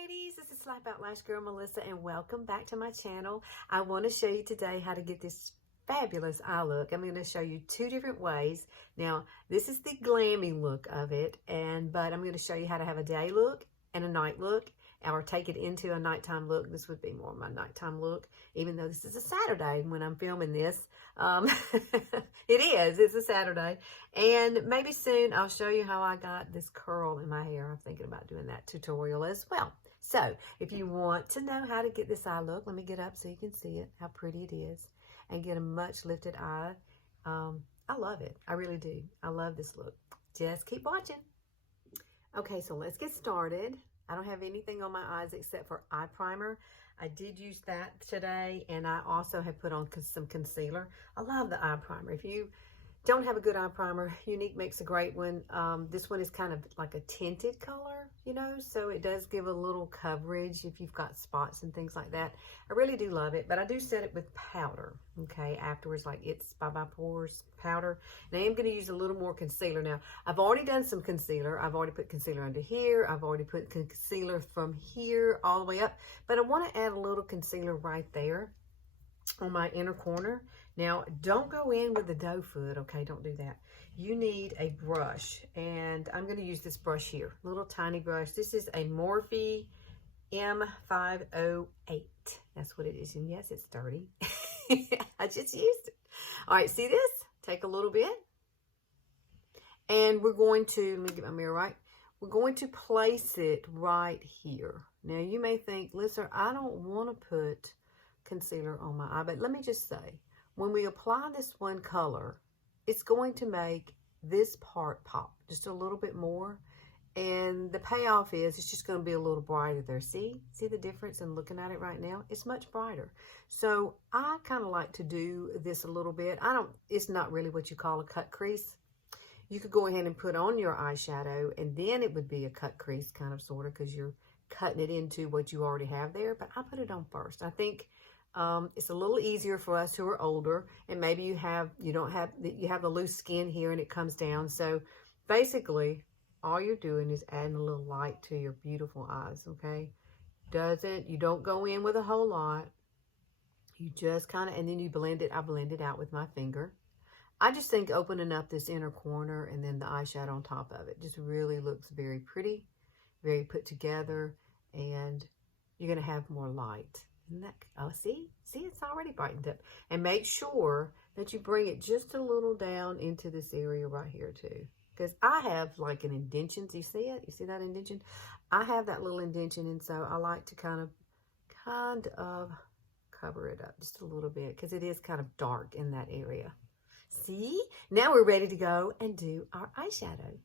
ladies, this is Slap Out Lash Girl Melissa and welcome back to my channel. I want to show you today how to get this fabulous eye look. I'm going to show you two different ways. Now this is the glammy look of it, but I'm going to show you how to have a day look and a night look, or take it into a nighttime look. This would be more my nighttime look, even though this is a Saturday when I'm filming this. It's a Saturday. And maybe soon I'll show you how I got this curl in my hair. I'm thinking about doing that tutorial as well. So if you want to know how to get this eye look, let me get up so you can see it, how pretty it is, and get a much lifted eye. I love it. I really do. I love this look. Just keep watching. Okay, so let's get started. I don't have anything on my eyes except for eye primer. I did use that today, and I also have put on some concealer. I love the eye primer. If you don't have a good eye primer, Younique makes a great one. This one is kind of like a tinted color, you know, so it does give a little coverage if you've got spots and things like that. I really do love it, but I do set it with powder, okay, afterwards, like it's by Pores powder. And I am going to use a little more concealer. Now, I've already done some concealer. I've already put concealer under here. I've already put concealer from here all the way up, but I want to add a little concealer right there on my inner corner. Now, don't go in with the doe foot, okay? Don't do that. You need a brush, and I'm going to use this brush here, little tiny brush. This is a Morphe M508. That's what it is, and yes, it's dirty. I just used it. All right, see this? Take a little bit, and we're going to, let me get my mirror right. We're going to place it right here. Now, you may think, listen, I don't want to put concealer on my eye, but let me just say, when we apply this one color, it's going to make this part pop just a little bit more, and the payoff is it's just going to be a little brighter there. See the difference in looking at it right now? It's much brighter. So I kind of like to do this a little bit. It's not really what you call a cut crease. You could go ahead and put on your eyeshadow, and then it would be a cut crease kind of sort of, because you're cutting it into what you already have there. But I put it on first. I think it's a little easier for us who are older, and maybe you have the loose skin here and it comes down. So basically all you're doing is adding a little light to your beautiful eyes, okay? You don't go in with a whole lot. You just kind of, and then you blend it. I blend it out with my finger. I just think opening up this inner corner and then the eyeshadow on top of it just really looks very pretty, very put together, and you're going to have more light. Oh, see, it's already brightened up. And make sure that you bring it just a little down into this area right here too, because I have like an indentation. Do you see it? You see that indentation? I have that little indentation, and so I like to kind of cover it up just a little bit, because it is kind of dark in that area. See, now we're ready to go and do our eyeshadow.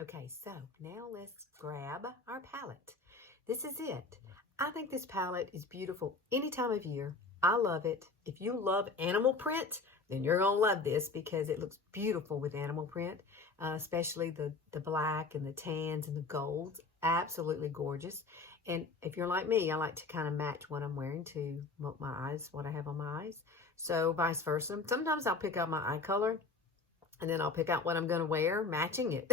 Okay, so now let's grab our palette. This is it. I think this palette is beautiful any time of year. I love it. If you love animal print, then you're going to love this, because it looks beautiful with animal print, especially the black and the tans and the golds. Absolutely gorgeous. And if you're like me, I like to kind of match what I'm wearing to what I have on my eyes. So vice versa. Sometimes I'll pick out my eye color, and then I'll pick out what I'm going to wear, matching it.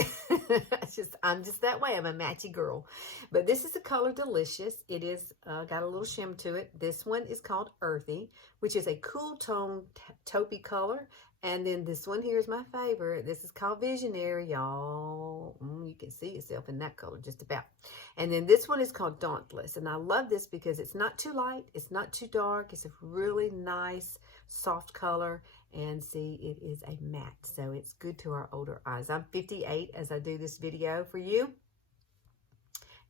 I'm just that way. I'm a matchy girl. But this is the color Delicious. It is got a little shim to it. This one is called Earthy, which is a cool tone taupey color. And then this one here is my favorite. This is called Visionary, y'all. You can see yourself in that color just about. And then this one is called Dauntless. And I love this because it's not too light. It's not too dark. It's a really nice, soft color. And see, it is a matte, so it's good to our older eyes. I'm 58 as I do this video for you,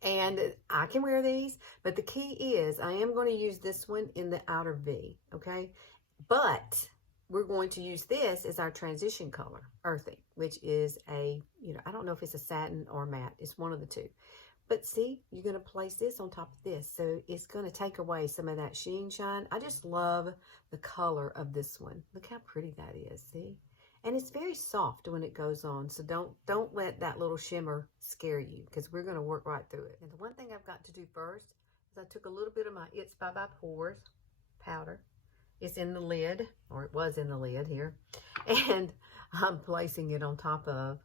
and I can wear these, but the key is I am going to use this one in the outer V, okay? But we're going to use this as our transition color, Earthy, which is I don't know if it's a satin or matte. It's one of the two. But see, you're going to place this on top of this, so it's going to take away some of that sheen shine. I just love the color of this one. Look how pretty that is, see? And it's very soft when it goes on, so don't let that little shimmer scare you, because we're going to work right through it. And the one thing I've got to do first is I took a little bit of my It's by Pores powder. It's in the lid, or it was in the lid here, and I'm placing it on top of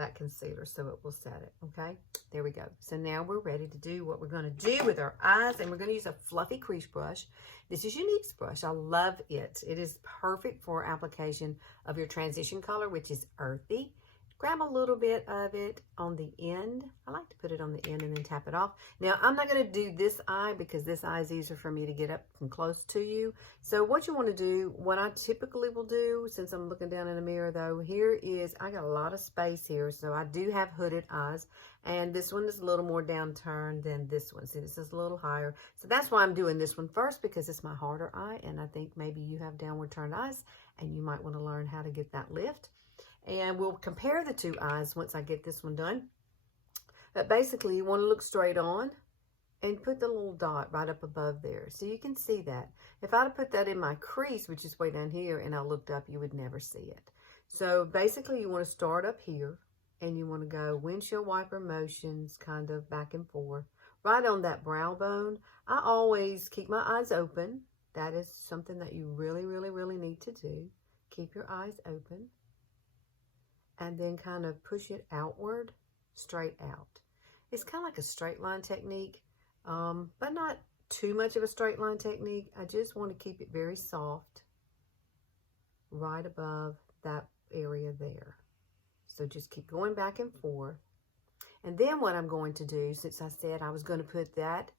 that concealer so it will set it. Okay, there we go. So now we're ready to do what we're going to do with our eyes, and we're going to use a fluffy crease brush. This is Younique's brush. I love it. It is perfect for application of your transition color, which is earthy. Grab a little bit of it on the end. I like to put it on the end and then tap it off. Now, I'm not going to do this eye because this eye is easier for me to get up and close to you. So what you want to do, what I typically will do, since I'm looking down in the mirror though, here is, I got a lot of space here. So I do have hooded eyes. And this one is a little more downturned than this one. See, this is a little higher. So that's why I'm doing this one first, because it's my harder eye. And I think maybe you have downward turned eyes and you might want to learn how to get that lift. And we'll compare the two eyes once I get this one done. But basically, you want to look straight on and put the little dot right up above there. So you can see that. If I'd have put that in my crease, which is way down here, and I looked up, you would never see it. So basically, you want to start up here, and you want to go windshield wiper motions, kind of back and forth, right on that brow bone. I always keep my eyes open. That is something that you really, really, really need to do. Keep your eyes open. And then kind of push it outward, straight out. It's kind of like a straight line technique, but not too much of a straight line technique. I just want to keep it very soft, right above that area there. So just keep going back and forth. And then what I'm going to do, since I said I was going to put that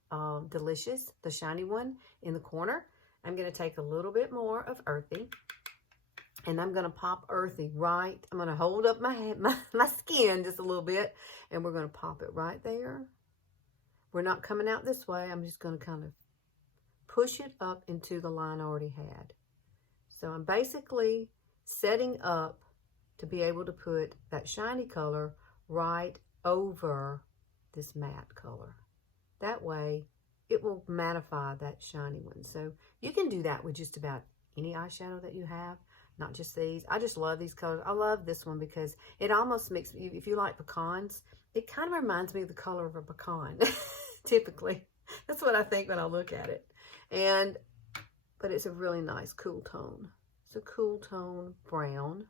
Delicious, the shiny one, in the corner, I'm going to take a little bit more of Earthy. And I'm going to pop Earthy right. I'm going to hold up my skin just a little bit. And we're going to pop it right there. We're not coming out this way. I'm just going to kind of push it up into the line I already had. So I'm basically setting up to be able to put that shiny color right over this matte color. That way, it will mattify that shiny one. So you can do that with just about any eyeshadow that you have. Not just these. I just love these colors. I love this one because it almost makes, if you like pecans, it kind of reminds me of the color of a pecan, typically. That's what I think when I look at it. But it's a really nice cool tone. It's a cool tone brown,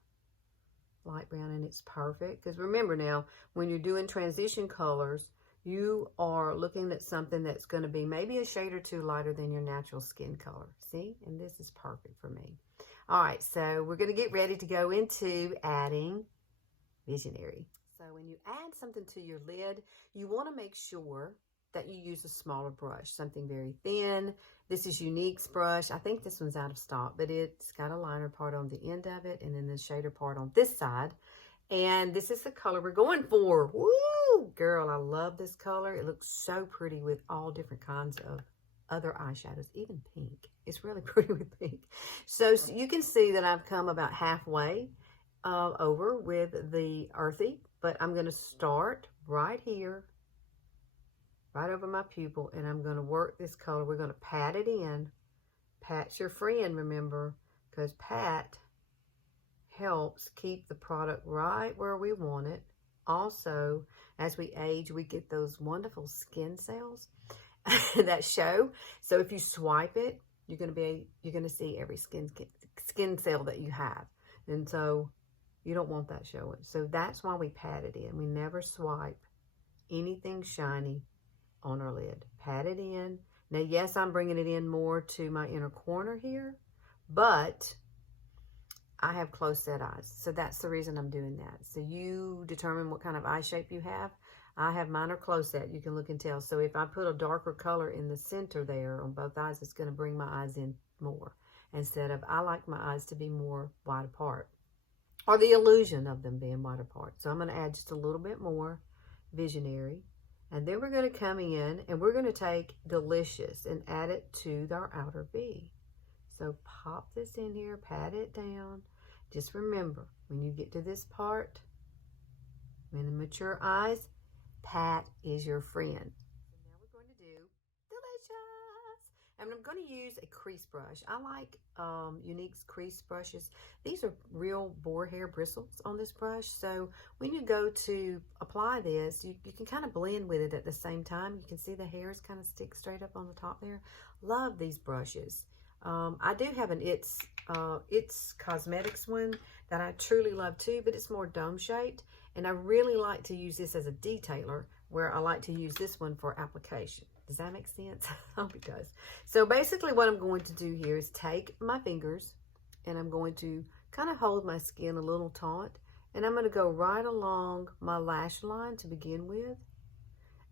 light brown, and it's perfect. Because remember now, when you're doing transition colors, you are looking at something that's going to be maybe a shade or two lighter than your natural skin color. See? And this is perfect for me. All right, so we're going to get ready to go into adding Visionary. So when you add something to your lid, you want to make sure that you use a smaller brush, something very thin. This is Younique's brush. I think this one's out of stock, but it's got a liner part on the end of it and then the shader part on this side. And this is the color we're going for. Woo! Girl, I love this color. It looks so pretty with all different kinds of other eyeshadows, even pink. It's really pretty with pink. So you can see that I've come about halfway over with the Earthy, but I'm going to start right here, right over my pupil, and I'm going to work this color. We're going to pat it in. Pat's your friend, remember, because pat helps keep the product right where we want it. Also, as we age, we get those wonderful skin cells that show. So if you swipe it, you're going to see every skin cell that you have. And so you don't want that showing. So that's why we pat it in. We never swipe anything shiny on our lid. Pat it in. Now, yes, I'm bringing it in more to my inner corner here, but I have close set eyes. So that's the reason I'm doing that. So you determine what kind of eye shape you have. I have mine are close set. You can look and tell. So if I put a darker color in the center there on both eyes, it's going to bring my eyes in more. Instead of, I like my eyes to be more wide apart. Or the illusion of them being wide apart. So I'm going to add just a little bit more Visionary. And then we're going to come in and we're going to take Delicious and add it to our outer V. So pop this in here, pat it down. Just remember, when you get to this part, in the mature eyes, pat is your friend. So now we're going to do Delicious. And I'm going to use a crease brush. I like Younique's crease brushes. These are real boar hair bristles on this brush. So when you go to apply this, you can kind of blend with it at the same time. You can see the hairs kind of stick straight up on the top there. Love these brushes. I do have an It's Cosmetics one that I truly love too, but it's more dome shaped. And I really like to use this as a detailer, where I like to use this one for application. Does that make sense? I hope it does. So basically what I'm going to do here is take my fingers and I'm going to kind of hold my skin a little taut. And I'm going to go right along my lash line to begin with.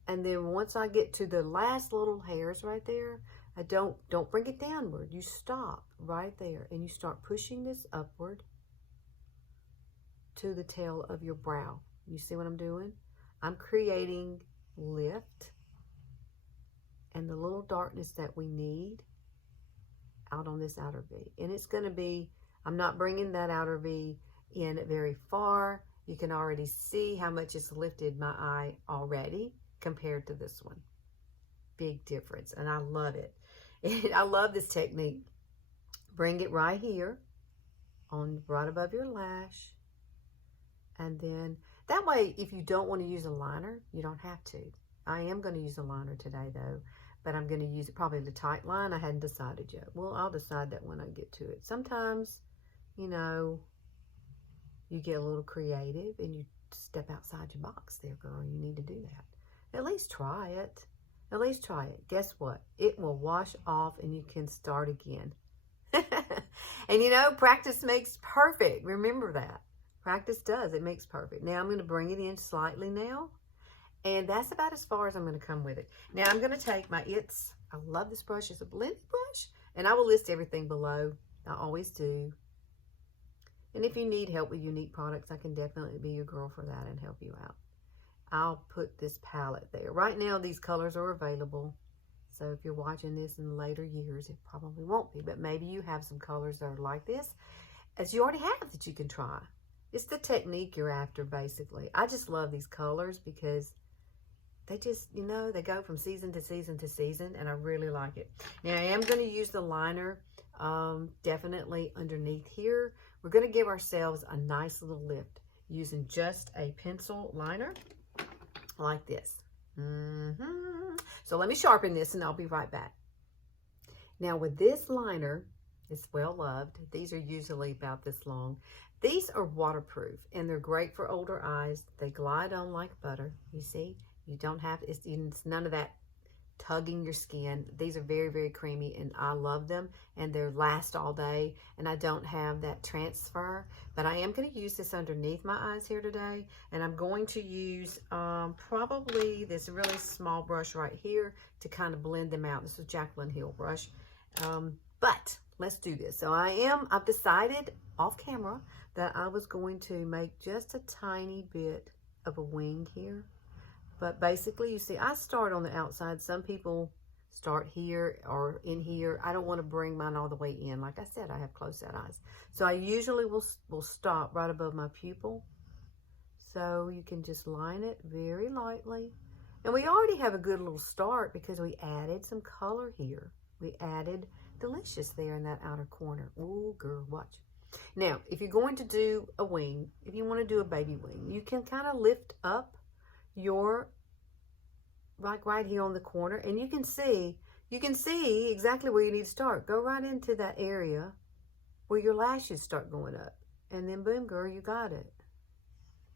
And then once I get to the last little hairs right there, I don't bring it downward. You stop right there and you start pushing this upward to the tail of your brow. You see what I'm doing? I'm creating lift and the little darkness that we need out on this outer V. And it's going to be, I'm not bringing that outer V in very far. You can already see how much it's lifted my eye already compared to this one. Big difference, and I love it. I love this technique. Bring it right here, on right above your lash, and then that way, if you don't want to use a liner, you don't have to. I am going to use a liner today, though, but I'm going to use probably the tight line. I hadn't decided yet. Well, I'll decide that when I get to it. Sometimes, you know, you get a little creative and you step outside your box there, girl. You need to do that. At least try it. At least try it. Guess what? It will wash off and you can start again. And you know, practice makes perfect. Remember that. Practice does. It makes perfect. Now I'm going to bring it in slightly now. And that's about as far as I'm going to come with it. Now I'm going to take my I love this brush. It's a blending brush. And I will list everything below. I always do. And if you need help with Younique products, I can definitely be your girl for that and help you out. I'll put this palette there. Right now, these colors are available. So if you're watching this in later years, it probably won't be. But maybe you have some colors that are like this, as you already have, that you can try. It's the technique you're after, basically. I just love these colors because they just, you know, they go from season to season to season, and I really like it. Now, I am going to use the liner definitely underneath here. We're going to give ourselves a nice little lift using just a pencil liner like this. So let me sharpen this and I'll be right back. Now with this liner, it's well loved. These are usually about this long. These are waterproof and they're great for older eyes. They glide on like butter. You see, you don't have, it's none of that tugging your skin. These are very, very creamy and I love them and they last all day and I don't have that transfer, but I am going to use this underneath my eyes here today and I'm going to use probably this really small brush right here to kind of blend them out. This is Jaclyn Hill brush, but let's do this. So I've decided off camera that I was going to make just a tiny bit of a wing here. But basically, you see, I start on the outside. Some people start here or in here. I don't want to bring mine all the way in. Like I said, I have close-set eyes. So I usually will stop right above my pupil. So you can just line it very lightly. And we already have a good little start because we added some color here. We added Delicious there in that outer corner. Ooh, girl, watch. Now, if you're going to do a wing, if you want to do a baby wing, you can kind of lift up your right here on the corner and you can see exactly where you need to start. Go right into that area where your lashes start going up and then boom, girl, you got it.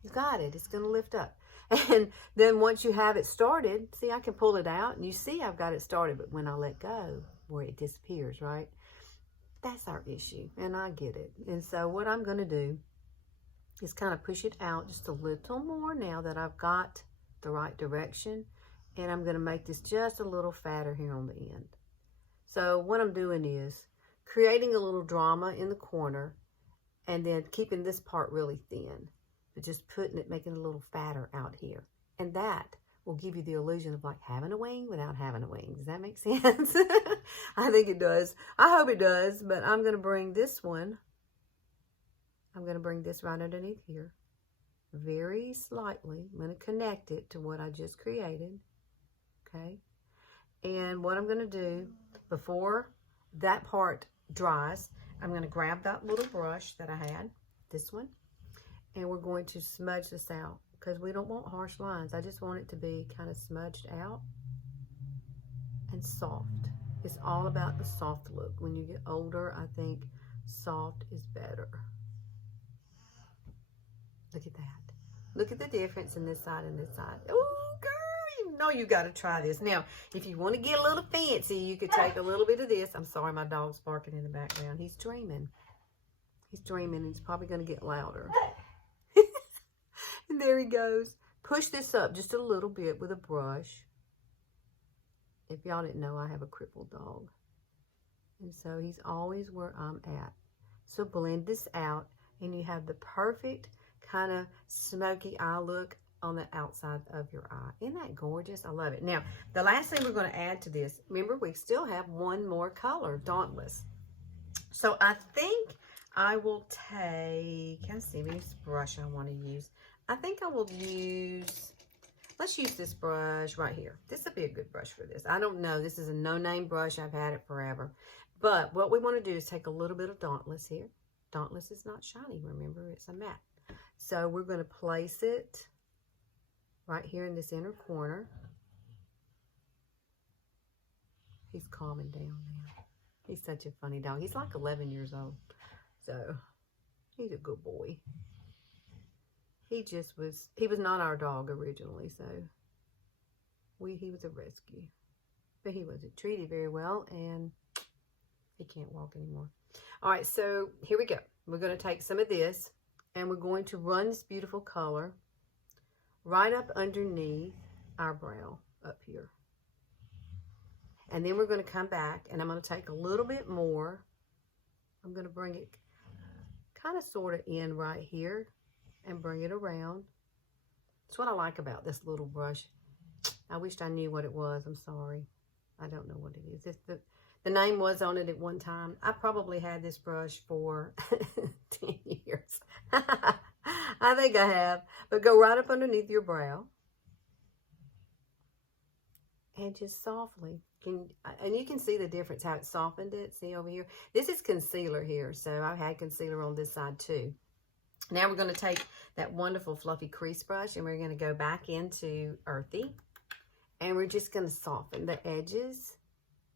You got it. It's going to lift up. And then once you have it started, see, I can pull it out and you see I've got it started, but when I let go, where it disappears, right? That's our issue and I get it. And so what I'm going to do is kind of push it out just a little more now that I've got the right direction, and I'm going to make this just a little fatter here on the end. So what I'm doing is creating a little drama in the corner and then keeping this part really thin, but just making it a little fatter out here, and that will give you the illusion of like having a wing without having a wing. Does that make sense? I think it does. I hope it does. But I'm going to bring this one, I'm going to bring this right underneath here very slightly. I'm going to connect it to what I just created. Okay. And what I'm going to do before that part dries, I'm going to grab that little brush that I had, this one, and we're going to smudge this out because we don't want harsh lines. I just want it to be kind of smudged out and soft. It's all about the soft look. When you get older, I think soft is better. Look at that. Look at the difference in this side and this side. Oh, girl, you know you got to try this. Now, if you want to get a little fancy, you could take a little bit of this. I'm sorry, my dog's barking in the background. He's dreaming. He's dreaming. He's probably going to get louder. And there he goes. Push this up just a little bit with a brush. If y'all didn't know, I have a crippled dog. And so he's always where I'm at. So blend this out, and you have the perfect kind of smoky eye look on the outside of your eye. Isn't that gorgeous? I love it. Now, the last thing we're going to add to this, remember, we still have one more color, Dauntless. So I think I will take, can I see this brush I want to use? I think I will use, let's use this brush right here. This will be a good brush for this. I don't know. This is a no-name brush. I've had it forever. But what we want to do is take a little bit of Dauntless here. Dauntless is not shiny, remember, it's a matte. So we're going to place it right here in this inner corner. He's calming down now. He's such a funny dog. He's like 11 years old. So he's a good boy. He was not our dog originally, so he was a rescue. But he wasn't treated very well, and he can't walk anymore. All right, so here we go. We're going to take some of this, and we're going to run this beautiful color right up underneath our brow up here. And then we're going to come back, and I'm going to take a little bit more. I'm going to bring it kind of sort of in right here and bring it around. That's what I like about this little brush. I wished I knew what it was. I'm sorry. I don't know what it is. The name was on it at one time. I probably had this brush for 10 years. I think I have. But go right up underneath your brow. And just softly. And you can see the difference, how it softened it. See over here? This is concealer here. So I've had concealer on this side too. Now we're going to take that wonderful fluffy crease brush, and we're going to go back into Earthy. And we're just going to soften the edges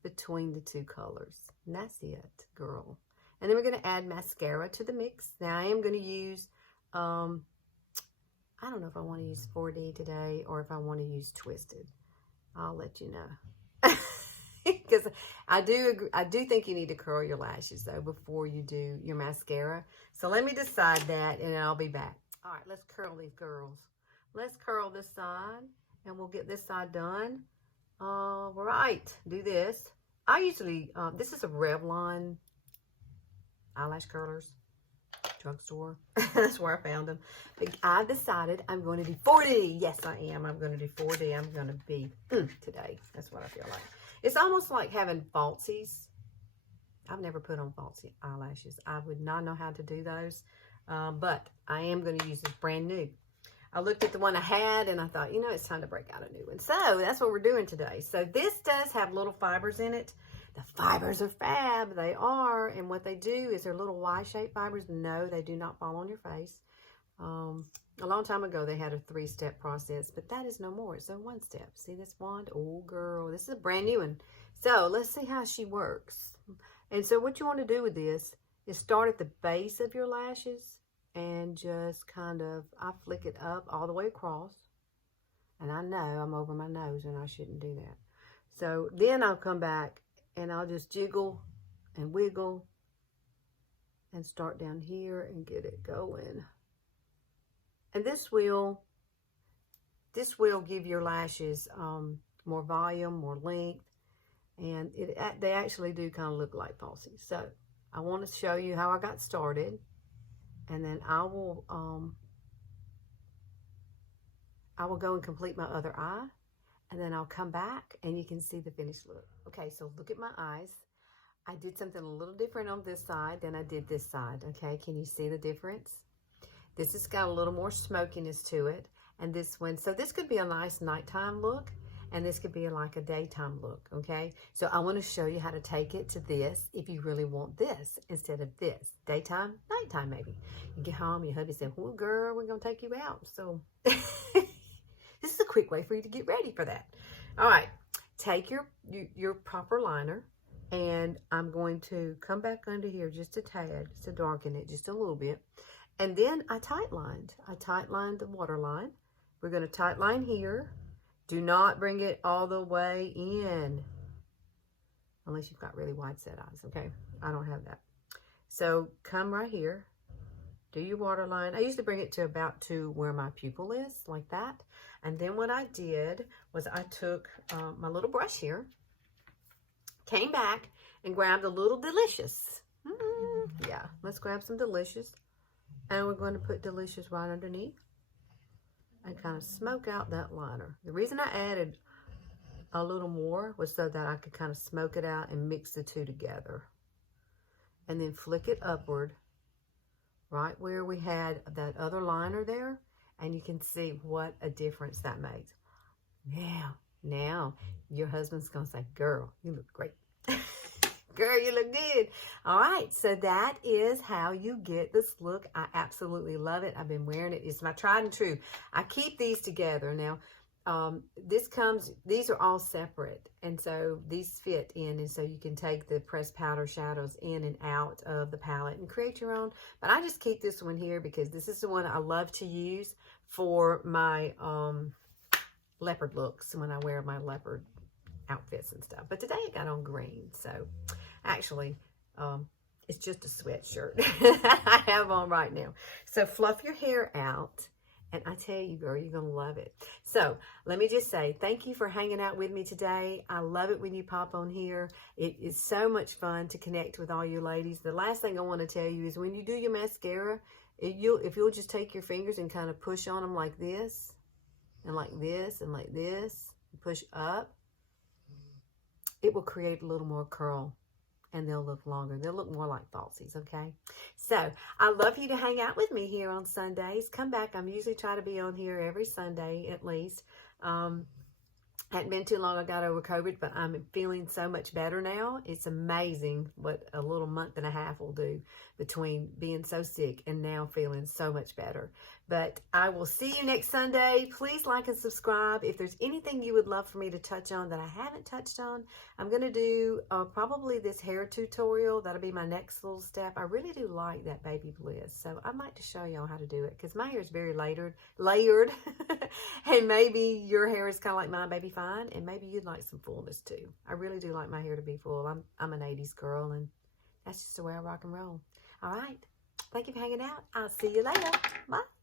between the two colors. And that's it, girl. And then we're going to add mascara to the mix. Now I am going to use, I don't know if I want to use 4D today or if I want to use Twisted. I'll let you know. Because I do think you need to curl your lashes though before you do your mascara. So let me decide that, and I'll be back. All right, let's curl these girls. Let's curl this side, and we'll get this side done. All right, do this. I usually, this is a Revlon eyelash curlers, drugstore. That's where I found them. But I decided I'm going to do 4D. Yes, I am. I'm going to do 4D. I'm going to be today. That's what I feel like. It's almost like having falsies. I've never put on falsie eyelashes. I would not know how to do those. But I am going to use this brand new. I looked at the one I had and I thought, you know, it's time to break out a new one. So that's what we're doing today. So this does have little fibers in it. The fibers are fab. They are. And what they do is they're little Y-shaped fibers. No, they do not fall on your face. A long time ago, they had a 3-step process, but that is no more. It's a 1-step. See this wand? Oh, girl. This is a brand new one. So let's see how she works. And so what you want to do with this is start at the base of your lashes and just kind of, I flick it up all the way across. And I know I'm over my nose and I shouldn't do that. So then I'll come back and I'll just jiggle and wiggle and start down here and get it going. And this will give your lashes more volume, more length, and they actually do kind of look like falsies. So I want to show you how I got started, and then I will go and complete my other eye, and then I'll come back and you can see the finished look. Okay, so look at my eyes. I did something a little different on this side than I did this side. Okay, can you see the difference? This has got a little more smokiness to it. And this one, so this could be a nice nighttime look, and this could be like a daytime look, okay? So I want to show you how to take it to this if you really want this instead of this. Daytime, nighttime maybe. You get home, your hubby said, well, girl, we're going to take you out. So this is a quick way for you to get ready for that. All right, take your proper liner, and I'm going to come back under here just a tad, just to darken it just a little bit. And then I tight lined. I tight lined the waterline. We're going to tight line here. Do not bring it all the way in. Unless you've got really wide set eyes, okay? I don't have that. So come right here. Do your waterline. I usually bring it to about to where my pupil is, like that. And then what I did was I took my little brush here, came back and grabbed a little Delicious. Yeah, let's grab some Delicious. And we're going to put Delicious right underneath and kind of smoke out that liner. The reason I added a little more was so that I could kind of smoke it out and mix the two together. And then flick it upward right where we had that other liner there, and you can see what a difference that makes. Now your husband's gonna say, girl, you look great. Girl, you look good. All right, so that is how you get this look. I absolutely love it. I've been wearing it. It's my tried and true. I keep these together. Now, these are all separate, and so these fit in, and so you can take the pressed powder shadows in and out of the palette and create your own. But I just keep this one here because this is the one I love to use for my leopard looks when I wear my leopard outfits and stuff. But today I got on green, so actually it's just a sweatshirt I have on right now. So fluff your hair out. And I tell you, girl, you're going to love it. So let me just say, thank you for hanging out with me today. I love it when you pop on here. It is so much fun to connect with all you ladies. The last thing I want to tell you is when you do your mascara, if you'll just take your fingers and kind of push on them like this, and like this, and like this, and push up, it will create a little more curl. And they'll look longer. They'll look more like falsies, okay? So, I love you to hang out with me here on Sundays. Come back. I'm usually trying to be on here every Sunday at least. Hadn't been too long I got over COVID, but I'm feeling so much better now. It's amazing what a little month and a half will do between being so sick and now feeling so much better. But I will see you next Sunday. Please like and subscribe. If there's anything you would love for me to touch on that I haven't touched on, I'm going to do probably this hair tutorial. That'll be my next little step. I really do like that baby bliss. So I'd like to show y'all how to do it because my hair is very layered. And maybe your hair is kind of like mine, baby fine. And maybe you'd like some fullness too. I really do like my hair to be full. I'm an 80s girl, and that's just the way I rock and roll. All right. Thank you for hanging out. I'll see you later. Bye.